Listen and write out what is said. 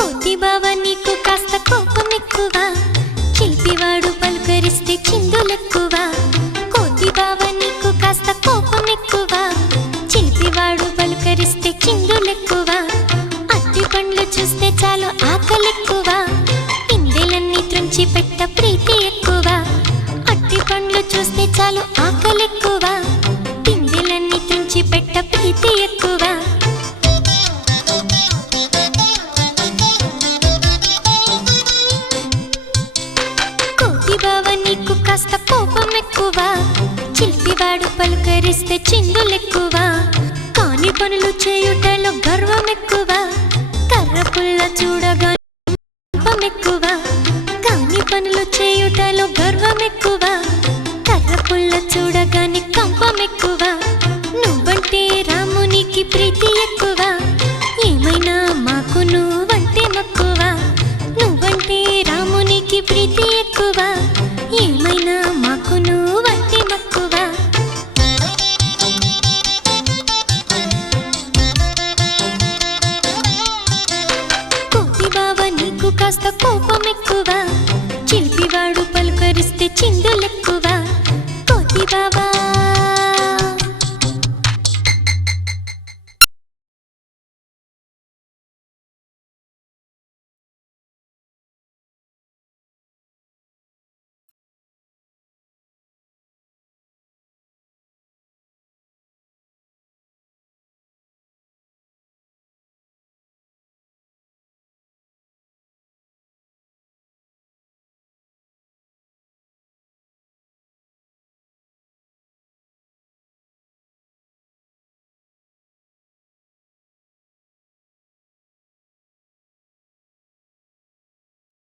కోతి బావ నీకు కాస్త కోపం ఎక్కువ, చిలిపివాడు పలుకరిస్తే చిందులెక్కువ. కోతి బావ నీకు కాస్త కోపం ఎక్కువ, చిలిపివాడు పలుకరిస్తే చిందులెక్కువ. అట్టి పండ్లు చూస్తే చాలు ఆకలెక్కువ, పిందెలన్నీ త్రుంచి పెట్ట ప్రీతి ఎక్కువ. అట్టి పండ్లు చూస్తే చాలు ఆకలెక్కువ, పిందెలన్నీ త్రుంచి పెట్ట ప్రీతి ఎక్కువ. బావ నీకు కాస్త కోపం ఎక్కువ, చిలిపివాడు పలుకరిస్తే చిందులెక్కువ. కాని పనులు చేయుటలో గర్వం ఎక్కువ, కర్ర పుల్ల చూడగా కంపం ఎక్కువ. కాని పనులు చేయుటలో గర్వం ఎక్కువ, కర్ర పుల్ల చూడగానే కంపం ఎక్కువ. నువ్వంటే రామునికి ప్రీతి ఎక్కువ, ఏమైనా మాకు నువ్వంటే మక్కువ. నువ్వంటే రామునికి ప్రీతి ఎక్కువ, ఏమైనా మాకు నువ్వంటే మక్కువ. కోతి బావ నీకు కాస్త కోపం ఎక్కువ, చిలిపివాడు పలుకరిస్తే చిందు